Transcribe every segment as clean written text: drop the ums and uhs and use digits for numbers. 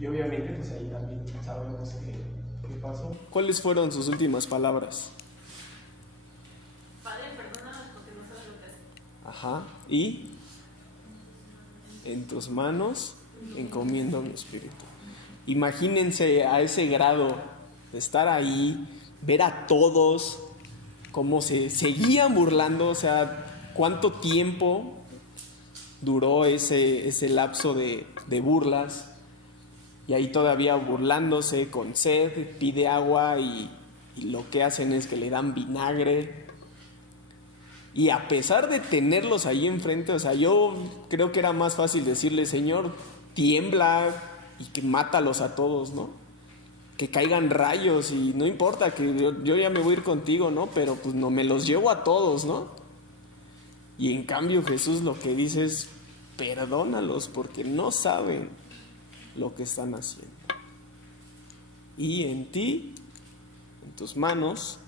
Y obviamente pues ahí también sabemos qué pasó. ¿Cuáles fueron sus últimas palabras? Padre, perdónanos porque no sabes lo que hacen. Ajá. Y en tus manos encomiendo mi espíritu. Imagínense a ese grado de estar ahí, ver a todos cómo se seguían burlando, o sea, cuánto tiempo duró ese lapso de burlas, y ahí todavía burlándose con sed, pide agua y lo que hacen es que le dan vinagre. Y a pesar de tenerlos ahí enfrente, o sea, yo creo que era más fácil decirle: Señor, tiembla y que mátalos a todos, ¿no? Que caigan rayos y no importa, que yo ya me voy a ir contigo, ¿no? Pero pues no me los llevo a todos, ¿no? Y en cambio Jesús lo que dice es: perdónalos porque no saben lo que están haciendo. Y en ti, en tus manos,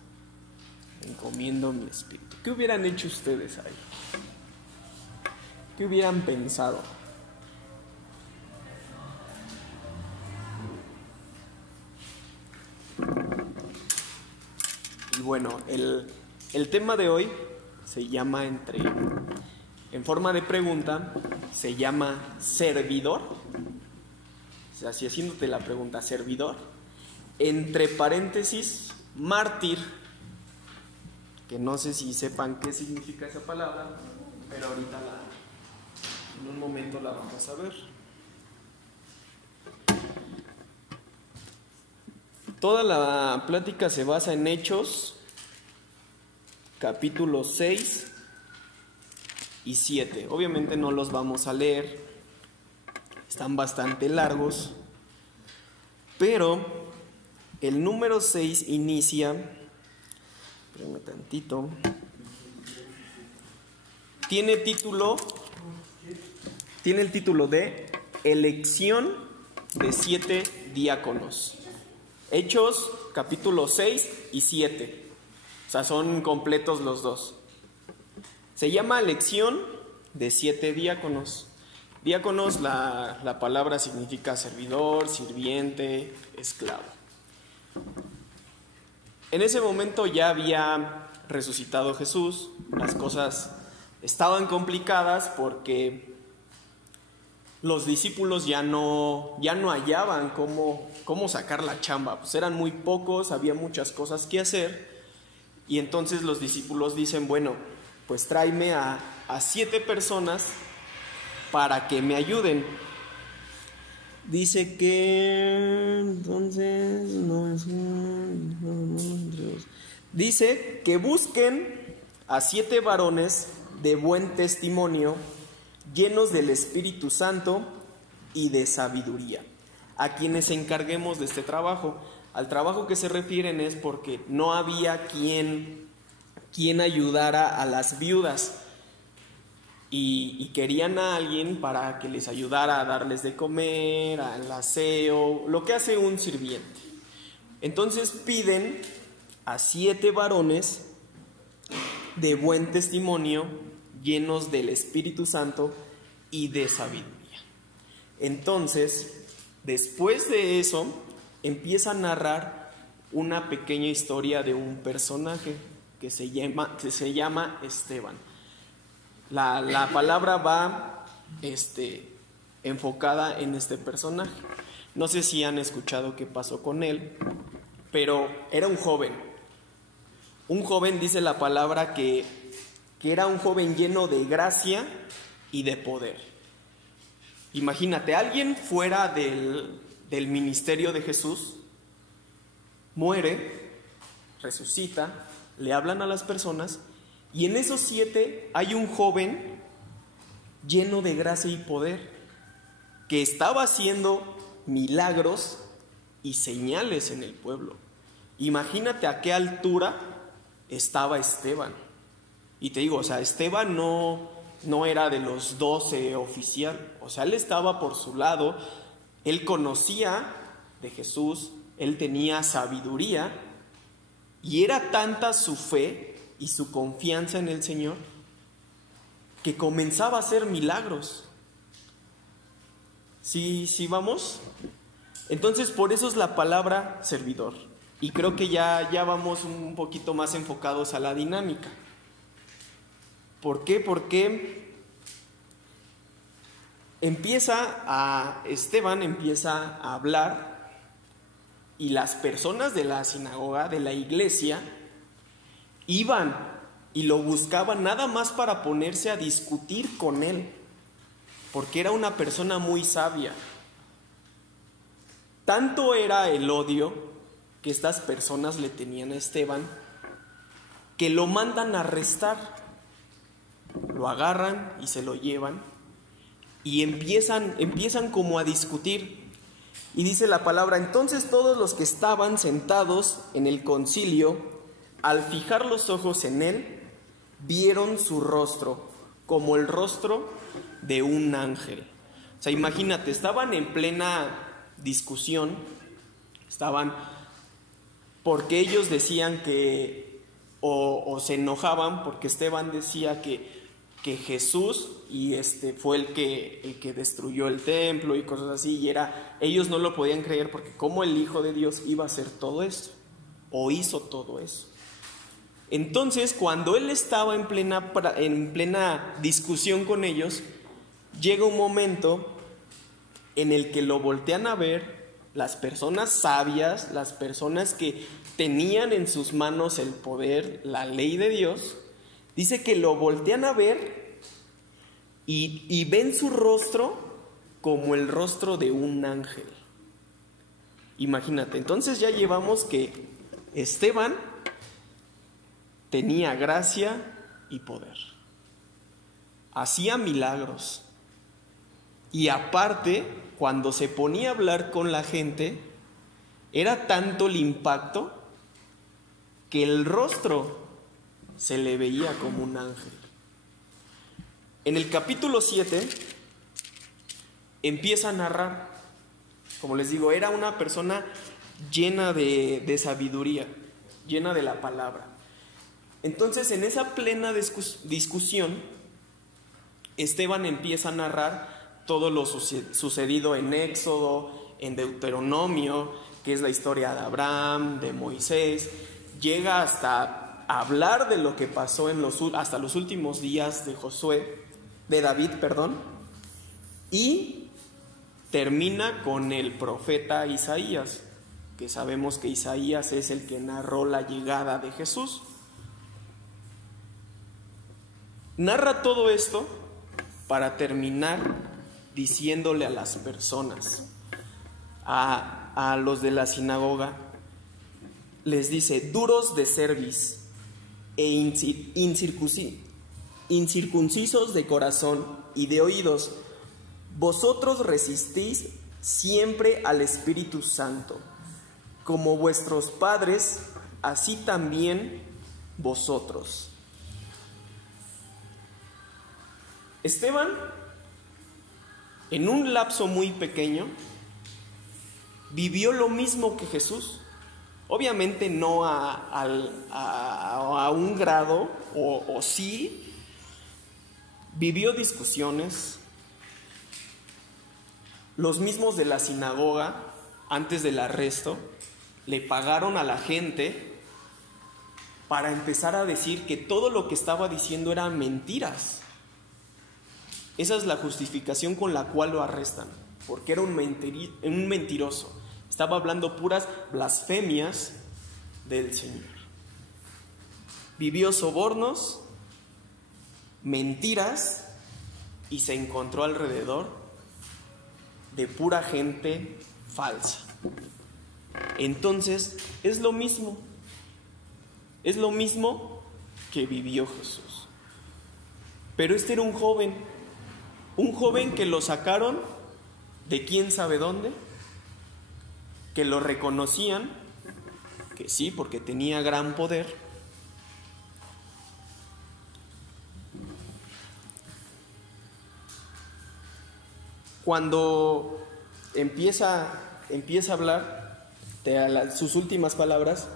encomiendo mi espíritu. ¿Qué hubieran hecho ustedes ahí? ¿Qué hubieran pensado? Y bueno, el tema de hoy se llama, en forma de pregunta, se llama servidor. O sea, si haciéndote la pregunta, servidor, entre paréntesis, mártir, que no sé si sepan qué significa esa palabra, pero ahorita en un momento la vamos a ver. Toda la plática se basa en Hechos, capítulos 6 y 7. Obviamente no los vamos a leer, están bastante largos, pero el número 6 inicia, espérame tantito, tiene el título de elección de 7 diáconos. Hechos, capítulo 6 y 7. O sea, son completos los dos. Se llama elección de 7 diáconos. Diáconos, la palabra significa servidor, sirviente, esclavo. En ese momento ya había resucitado Jesús. Las cosas estaban complicadas porque los discípulos ya no hallaban cómo sacar la chamba. Pues eran muy pocos, había muchas cosas que hacer. Y entonces los discípulos dicen: bueno, pues tráeme a 7 personas para que me ayuden. Dice que entonces dice que busquen a 7 varones de buen testimonio, llenos del Espíritu Santo y de sabiduría, a quienes encarguemos de este trabajo. Al trabajo que se refieren es porque no había quien ayudara a las viudas, y querían a alguien para que les ayudara a darles de comer, al aseo, lo que hace un sirviente. Entonces piden a 7 varones de buen testimonio, llenos del Espíritu Santo y de sabiduría. Entonces, después de eso, empieza a narrar una pequeña historia de un personaje que se llama Esteban. La palabra va enfocada en este personaje. No sé si han escuchado qué pasó con él, pero era un joven. Un joven, dice la palabra, que era un joven lleno de gracia y de poder. Imagínate, alguien fuera del ministerio de Jesús muere, resucita, le hablan a las personas, y en esos 7 hay un joven lleno de gracia y poder que estaba haciendo milagros y señales en el pueblo. Imagínate a qué altura estaba Esteban. Y te digo, o sea, Esteban no era de los 12 oficial, o sea, él estaba por su lado, él conocía de Jesús, él tenía sabiduría, y era tanta su fe y su confianza en el Señor que comenzaba a hacer milagros. ¿Sí vamos? Entonces, por eso es la palabra servidor. Y creo que ya vamos un poquito más enfocados a la dinámica. ¿Por qué? Porque Esteban empieza a hablar, y las personas de la sinagoga, de la iglesia, iban y lo buscaban nada más para ponerse a discutir con él, porque era una persona muy sabia. Tanto era el odio que estas personas le tenían a Esteban, que lo mandan a arrestar. Lo agarran y se lo llevan, y empiezan como a discutir. Y dice la palabra: entonces todos los que estaban sentados en el concilio, al fijar los ojos en él, vieron su rostro como el rostro de un ángel. O sea, imagínate, estaban en plena discusión, porque ellos decían que, o se enojaban porque Esteban decía que Jesús fue el que destruyó el templo y cosas así, y ellos no lo podían creer, porque cómo el Hijo de Dios iba a hacer todo esto, o hizo todo eso. Entonces, cuando él estaba en plena discusión con ellos, llega un momento en el que lo voltean a ver las personas sabias, las personas que tenían en sus manos el poder, la ley de Dios. Dice que lo voltean a ver y ven su rostro como el rostro de un ángel. Imagínate, entonces ya llevamos que Esteban tenía gracia y poder. Hacía milagros. Y aparte, cuando se ponía a hablar con la gente, era tanto el impacto que el rostro se le veía como un ángel. En el capítulo 7 empieza a narrar, como les digo, era una persona llena de sabiduría, llena de la palabra. Entonces, en esa plena discusión, Esteban empieza a narrar todo lo sucedido en Éxodo, en Deuteronomio, que es la historia de Abraham, de Moisés. Llega hasta hablar de lo que pasó hasta los últimos días de David, y termina con el profeta Isaías, que sabemos que Isaías es el que narró la llegada de Jesús. Narra todo esto para terminar diciéndole a las personas, a los de la sinagoga, les dice: duros de cerviz e incircuncisos de corazón y de oídos, vosotros resistís siempre al Espíritu Santo, como vuestros padres, así también vosotros. Esteban, en un lapso muy pequeño, vivió lo mismo que Jesús. Obviamente no a un grado, o sí, vivió discusiones. Los mismos de la sinagoga, antes del arresto, le pagaron a la gente para empezar a decir que todo lo que estaba diciendo eran mentiras. Esa es la justificación con la cual lo arrestan, porque era un mentiroso. Estaba hablando puras blasfemias del Señor. Vivió sobornos, mentiras, y se encontró alrededor de pura gente falsa. Entonces, es lo mismo que vivió Jesús. Pero este era un joven que lo sacaron de quién sabe dónde, que lo reconocían, que sí, porque tenía gran poder. Cuando empieza a hablar sus últimas palabras,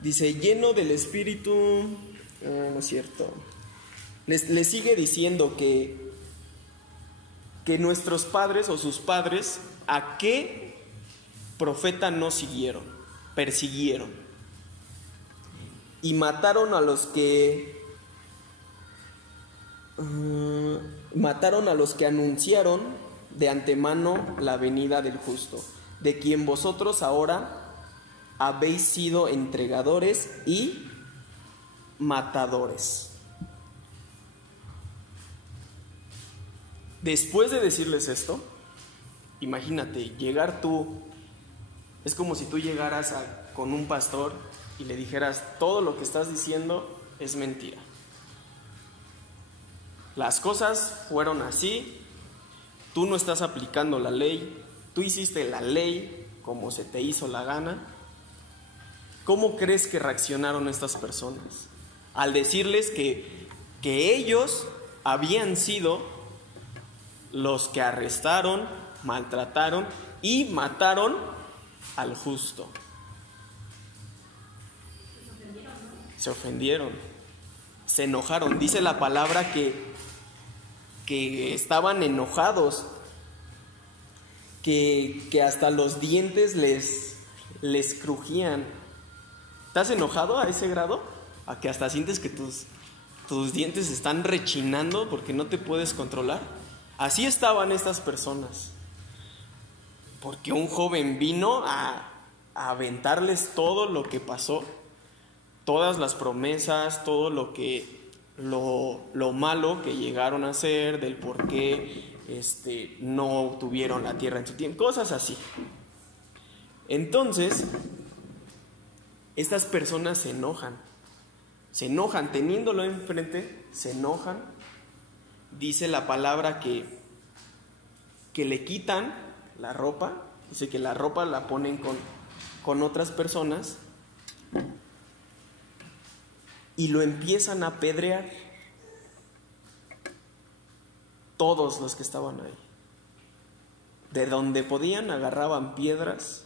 dice: lleno del Espíritu, no es cierto, le sigue diciendo que nuestros padres o sus padres, ¿a qué profeta no siguieron, persiguieron y mataron a los que anunciaron de antemano la venida del justo, de quien vosotros ahora habéis sido entregadores y matadores. Después de decirles esto, imagínate, llegar tú, es como si tú llegaras con un pastor y le dijeras, todo lo que estás diciendo es mentira. Las cosas fueron así, tú no estás aplicando la ley, tú hiciste la ley como se te hizo la gana. ¿Cómo crees que reaccionaron estas personas? Al decirles que ellos habían sido los que arrestaron, maltrataron y mataron al justo. Se ofendieron, se enojaron. Dice la palabra que estaban enojados, que hasta los dientes les crujían. ¿Estás enojado a ese grado? ¿A que hasta sientes que tus dientes están rechinando porque no te puedes controlar? Así estaban estas personas. Porque un joven vino a aventarles todo lo que pasó, todas las promesas, todo lo malo que llegaron a hacer, del por qué no tuvieron la tierra en su tiempo, cosas así. Entonces, estas personas se enojan teniéndolo enfrente, se enojan. Dice la palabra que le quitan la ropa, dice que la ropa la ponen con otras personas y lo empiezan a apedrear, todos los que estaban ahí. De donde podían agarraban piedras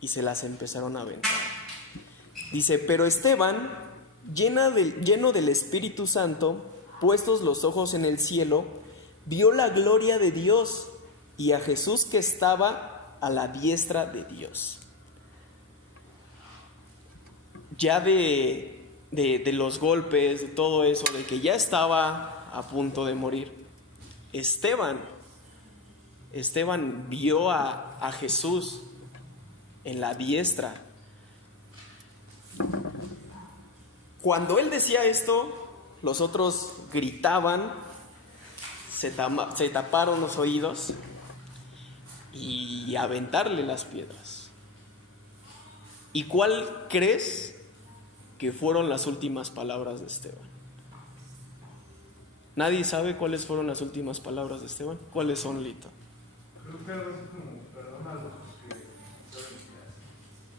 y se las empezaron a aventar. Dice, pero Esteban, lleno del Espíritu Santo, puestos los ojos en el cielo, vio la gloria de Dios y a Jesús que estaba a la diestra de Dios. Ya de los golpes, de todo eso, de que ya estaba a punto de morir, Esteban vio a Jesús en la diestra. Cuando él decía esto, los otros gritaban, se taparon los oídos y a aventarle las piedras. ¿Y cuál crees que fueron las últimas palabras de Esteban? ¿Nadie sabe cuáles fueron las últimas palabras de Esteban? ¿Cuáles son, Lito? Creo que algo así como, perdónalos.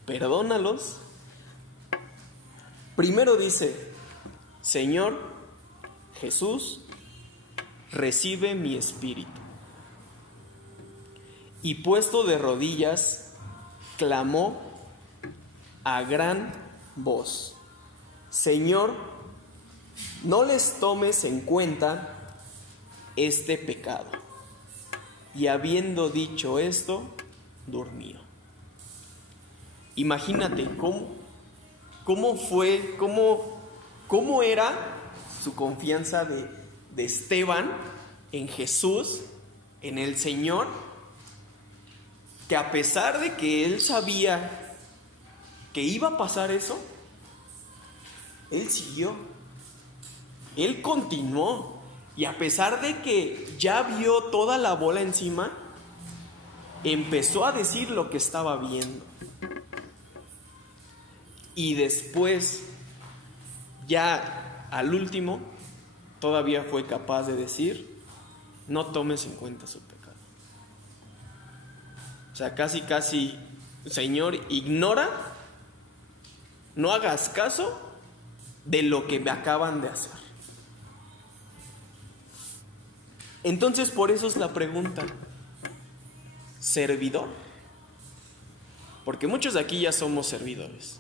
Perdónalos. Primero dice, Señor Jesús, recibe mi espíritu. Y puesto de rodillas, clamó a gran voz, Señor, no les tomes en cuenta este pecado. Y habiendo dicho esto, durmió. Imagínate cómo era su confianza de Esteban en Jesús, en el Señor, que a pesar de que él sabía que iba a pasar eso, él siguió, él continuó, y a pesar de que ya vio toda la bola encima, empezó a decir lo que estaba viendo. Y después, ya al último, todavía fue capaz de decir, no tomes en cuenta su pecado. O sea, casi, Señor, ignora, no hagas caso de lo que me acaban de hacer. Entonces, por eso es la pregunta, ¿servidor? Porque muchos de aquí ya somos servidores.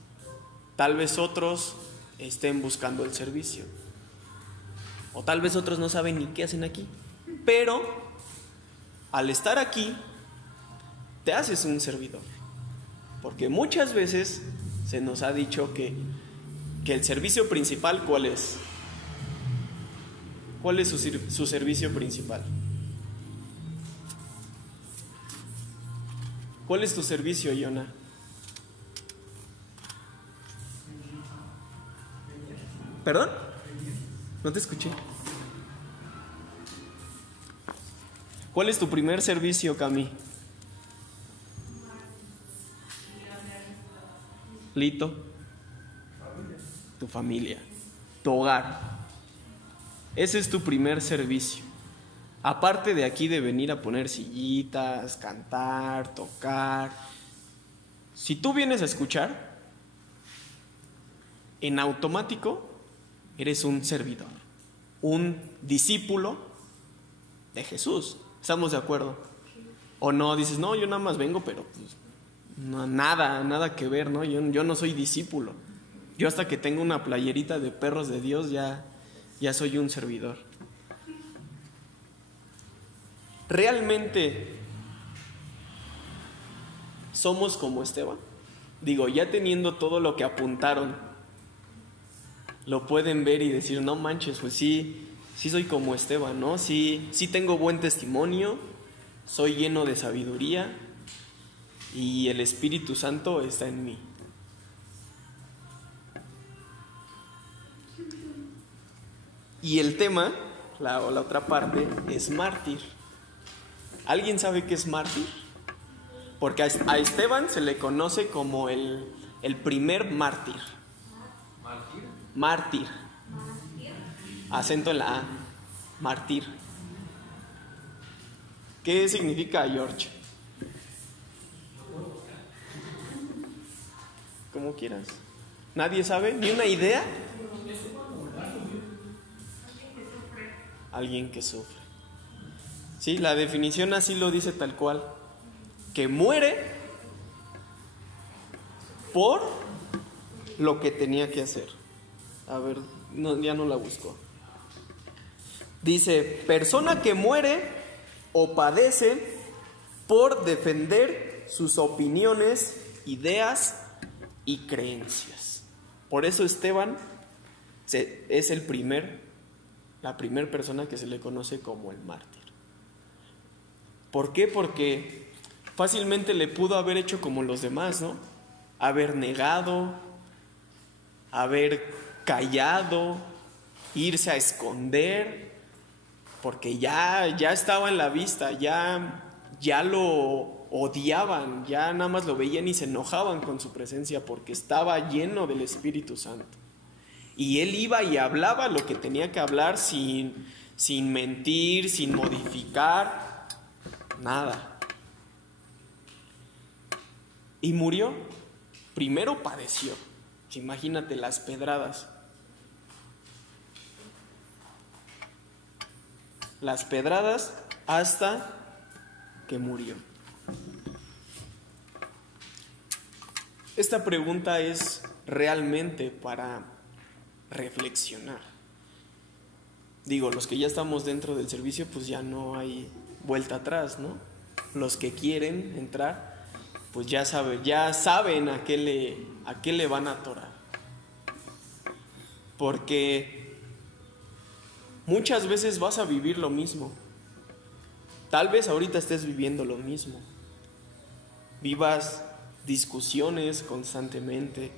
Tal vez otros estén buscando el servicio. O tal vez otros no saben ni qué hacen aquí. Pero al estar aquí, te haces un servidor. Porque muchas veces se nos ha dicho que el servicio principal, ¿cuál es? ¿Cuál es su servicio principal? ¿Cuál es tu servicio, Yona? ¿Perdón? No te escuché. ¿Cuál es tu primer servicio, Cami? Lito. Tu familia. Tu hogar. Ese es tu primer servicio. Aparte de aquí de venir a poner sillitas, cantar, tocar. Si tú vienes a escuchar, en automático eres un servidor, un discípulo de Jesús. ¿Estamos de acuerdo? O no, dices, no, yo nada más vengo, pero pues, no, nada que ver, ¿no? Yo no soy discípulo. Yo hasta que tengo una playerita de perros de Dios ya soy un servidor. ¿Realmente somos como Esteban? Digo, ya teniendo todo lo que apuntaron, lo pueden ver y decir, no manches, pues sí soy como Esteban, ¿no? Sí tengo buen testimonio, soy lleno de sabiduría y el Espíritu Santo está en mí. Y el tema, la otra parte, es mártir. ¿Alguien sabe qué es mártir? Porque a Esteban se le conoce como el primer mártir. Mártir. Acento en la A. Mártir. ¿Qué significa, George? Como quieras. ¿Nadie sabe? ¿Ni una idea? Alguien que sufre. Sí, la definición así lo dice tal cual. Que muere por lo que tenía que hacer. A ver, no, ya no la busco. Dice, persona que muere o padece por defender sus opiniones, ideas y creencias. Por eso Esteban es la primera persona que se le conoce como el mártir. ¿Por qué? Porque fácilmente le pudo haber hecho como los demás, ¿no? Haber negado, haber callado, irse a esconder, porque ya estaba en la vista, ya lo odiaban, ya nada más lo veían y se enojaban con su presencia porque estaba lleno del Espíritu Santo. Y él iba y hablaba lo que tenía que hablar sin mentir, sin modificar, nada. Y murió. Primero padeció. Imagínate las pedradas. Las pedradas hasta que murió. Esta pregunta es realmente para reflexionar. Digo, los que ya estamos dentro del servicio, pues ya no hay vuelta atrás, ¿no? Los que quieren entrar, pues ya saben a qué le van a atorar. Porque muchas veces vas a vivir lo mismo. Tal vez ahorita estés viviendo lo mismo. Vivas discusiones constantemente.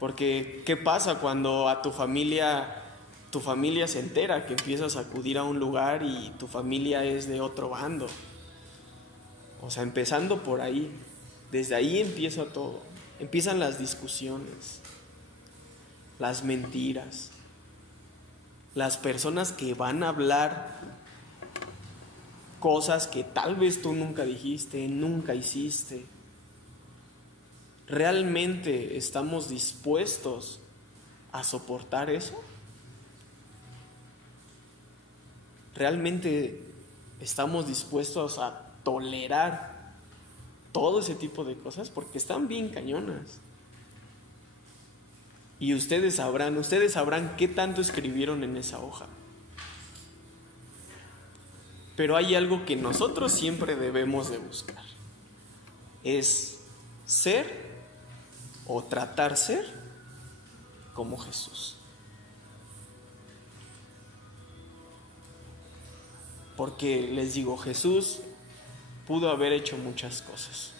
Porque, ¿qué pasa cuando a tu familia se entera que empiezas a acudir a un lugar y tu familia es de otro bando? O sea, empezando por ahí. Desde ahí empieza todo. Empiezan las discusiones, las mentiras, las personas que van a hablar cosas que tal vez tú nunca dijiste, nunca hiciste. ¿Realmente estamos dispuestos a soportar eso? ¿Realmente estamos dispuestos a tolerar todo ese tipo de cosas? Porque están bien cañonas. Y ustedes sabrán qué tanto escribieron en esa hoja. Pero hay algo que nosotros siempre debemos de buscar. Es ser o tratar ser como Jesús. Porque les digo, Jesús pudo haber hecho muchas cosas.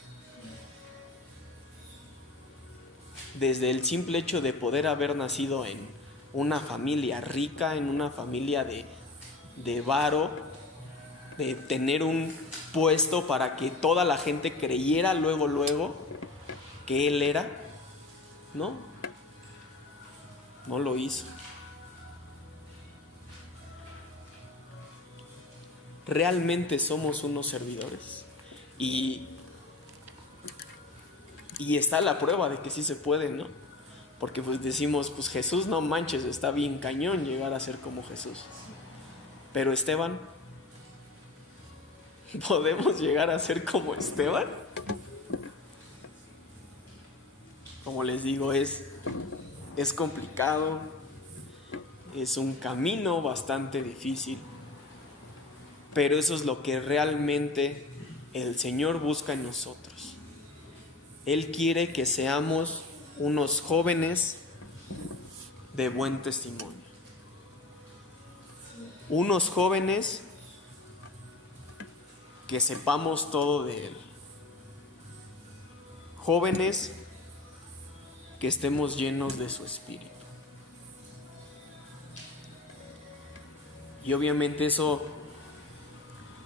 Desde el simple hecho de poder haber nacido en una familia rica, en una familia de varo, de tener un puesto para que toda la gente creyera luego que Él era, no lo hizo. Realmente somos unos servidores y está la prueba de que sí se puede, ¿no? Porque pues decimos, pues Jesús, no manches, está bien cañón llegar a ser como Jesús. Pero Esteban, ¿podemos llegar a ser como Esteban? Como les digo, es complicado, es un camino bastante difícil, pero eso es lo que realmente el Señor busca en nosotros. Él quiere que seamos unos jóvenes de buen testimonio. Unos jóvenes que sepamos todo de Él. Jóvenes que estemos llenos de su Espíritu. Y obviamente eso,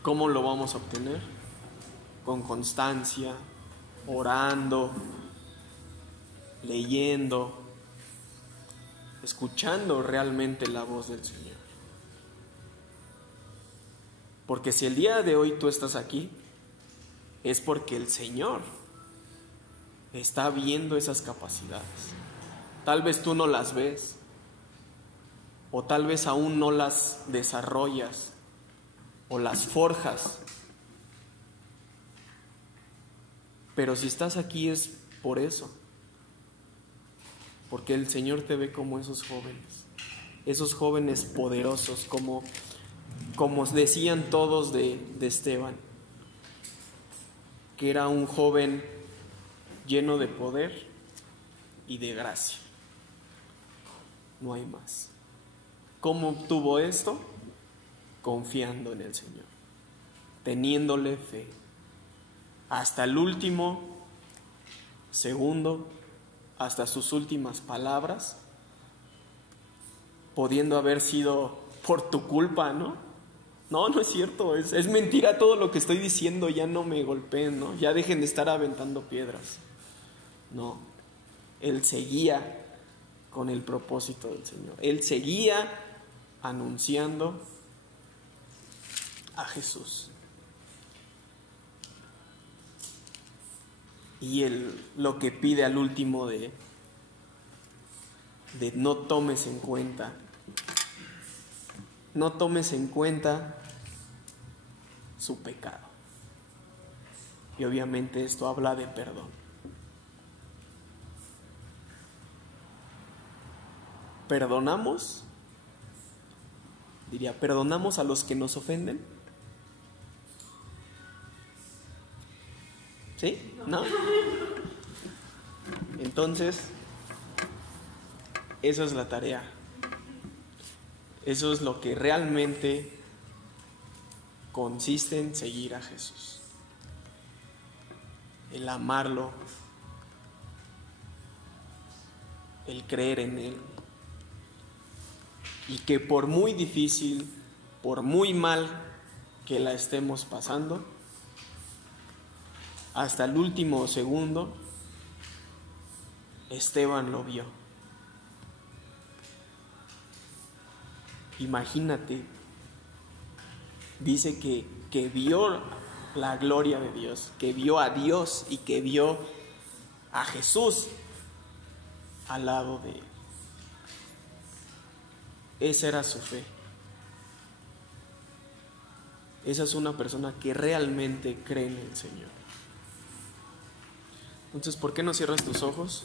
¿cómo lo vamos a obtener? Con constancia, orando, leyendo, escuchando realmente la voz del Señor. Porque si el día de hoy tú estás aquí, es porque el Señor está viendo esas capacidades. Tal vez tú no las ves, o tal vez aún no las desarrollas, o las forjas. Pero si estás aquí es por eso, porque el Señor te ve como esos jóvenes poderosos, como decían todos de Esteban, que era un joven lleno de poder y de gracia. No hay más. ¿Cómo obtuvo esto? Confiando en el Señor, teniéndole fe. Hasta el último segundo, hasta sus últimas palabras, pudiendo haber sido por tu culpa, ¿no? No es cierto, es mentira todo lo que estoy diciendo, ya no me golpeen, ¿no? Ya dejen de estar aventando piedras. No, Él seguía con el propósito del Señor. Él seguía anunciando a Jesús. Y Él lo que pide al último de no tomes en cuenta su pecado. Y obviamente esto habla de perdón. ¿Perdonamos? Diría, ¿perdonamos a los que nos ofenden? ¿Sí? ¿No? Entonces, eso es la tarea. Eso es lo que realmente consiste en seguir a Jesús. El amarlo, el creer en Él. Y que por muy difícil, por muy mal que la estemos pasando, hasta el último segundo, Esteban lo vio. Imagínate, dice que vio la gloria de Dios, que vio a Dios y que vio a Jesús al lado de él. Esa era su fe. Esa es una persona que realmente cree en el Señor. Entonces, ¿por qué no cierras tus ojos?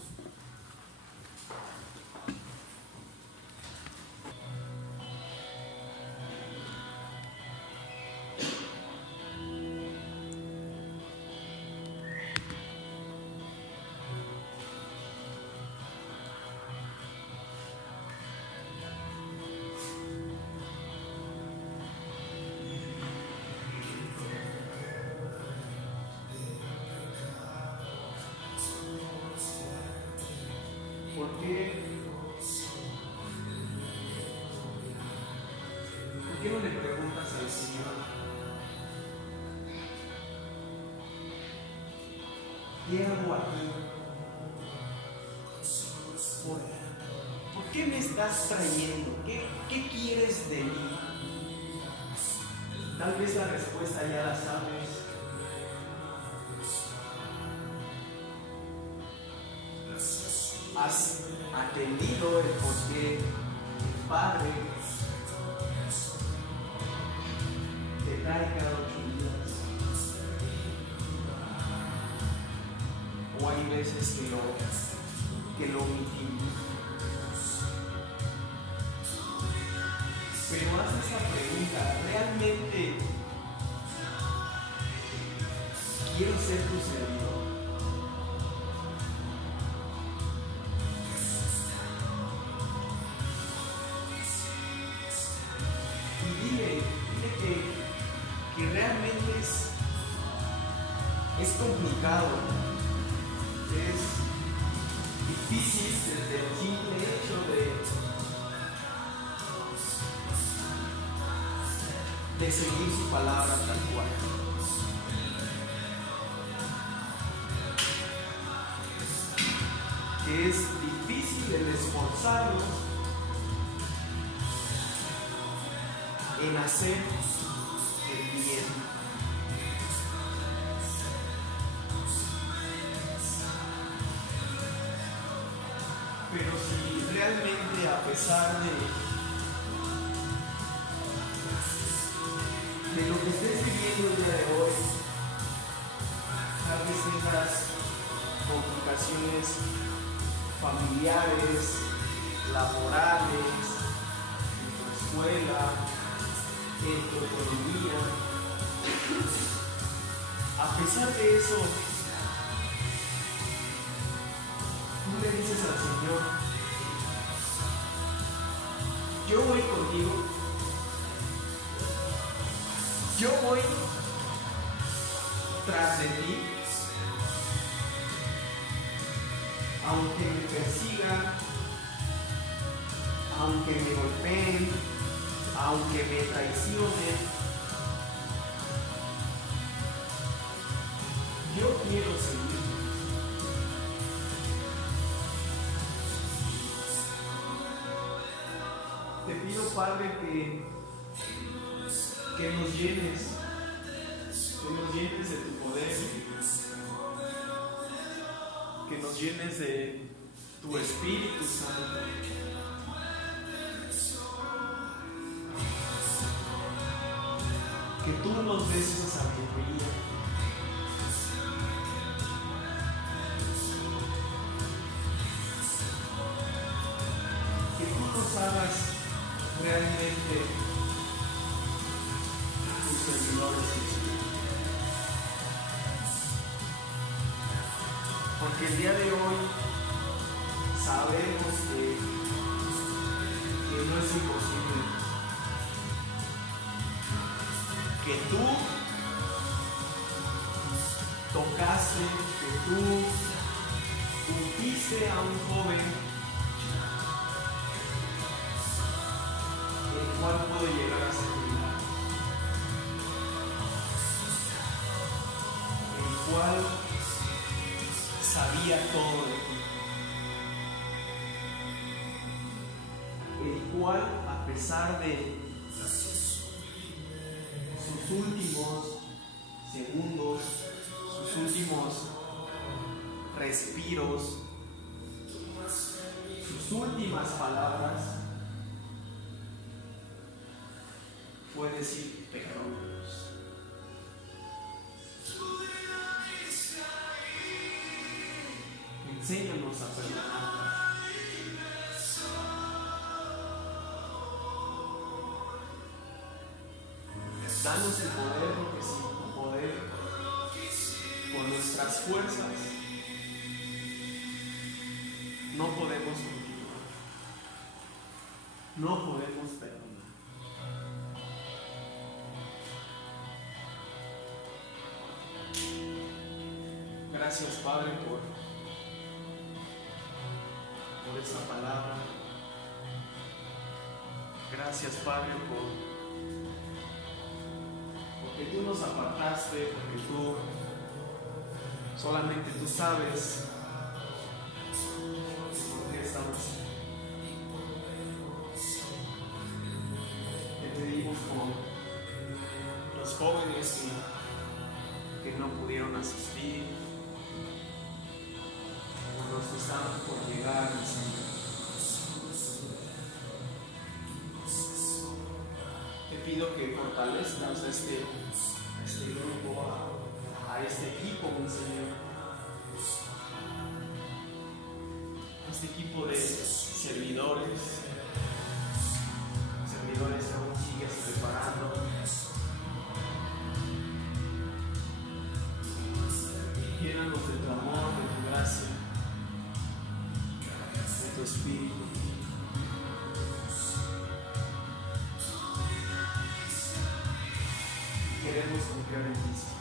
¿Qué hago aquí? ¿Por qué me estás trayendo? ¿Qué quieres de mí? Tal vez la respuesta ya la sabes. Has atendido el por qué el Padre te trae cada 8 días. O hay veces que lo omitimos. Pero haz esa pregunta: ¿realmente quiero ser tu servidor? Y dile que realmente es complicado, es difícil desde el simple hecho de seguir su palabra tal cual. Que es difícil el esforzarnos en hacer el bien. Pero si realmente, a pesar de lo que estés viviendo el día de hoy, tal vez tengas complicaciones familiares, laborales, en tu escuela, en tu economía, a pesar de eso, tú le dices al Señor: yo voy contigo, yo voy tras de ti, aunque me persigan, aunque me golpeen, aunque me traicionen, yo quiero seguir. Te pido, Padre, que nos llenes de tu poder, que nos llenes de tu Espíritu Santo. Que tú nos des esa sabiduría. Que tú nos hagas realmente tus servidores. Porque el día de hoy sabemos que no es imposible. Que tú tocaste, que tú ungiste a un joven, el cual puede llegar a ser milagro, el cual sabía todo de ti, el cual, a pesar de sus últimos segundos, sus últimos respiros, sus últimas palabras, fue decir: perdónanos. Enséñanos a perdonar. Danos el poder, porque sin tu poder, con nuestras fuerzas, no podemos continuar. No podemos perdonar. Gracias, Padre, por esa palabra. Gracias, Padre, porque tú nos apartaste, porque tú Solamente tú sabes por qué estamos aquí. Te pedimos por los jóvenes que no pudieron asistir, por los que están por llegar, Señor. Te pido que fortalezcas a este grupo, a este equipo, mi Señor. A este equipo de servidores que aún sigues preparando. Llénanos de tu amor, de tu gracia, de tu espíritu. Queremos confiar en ti.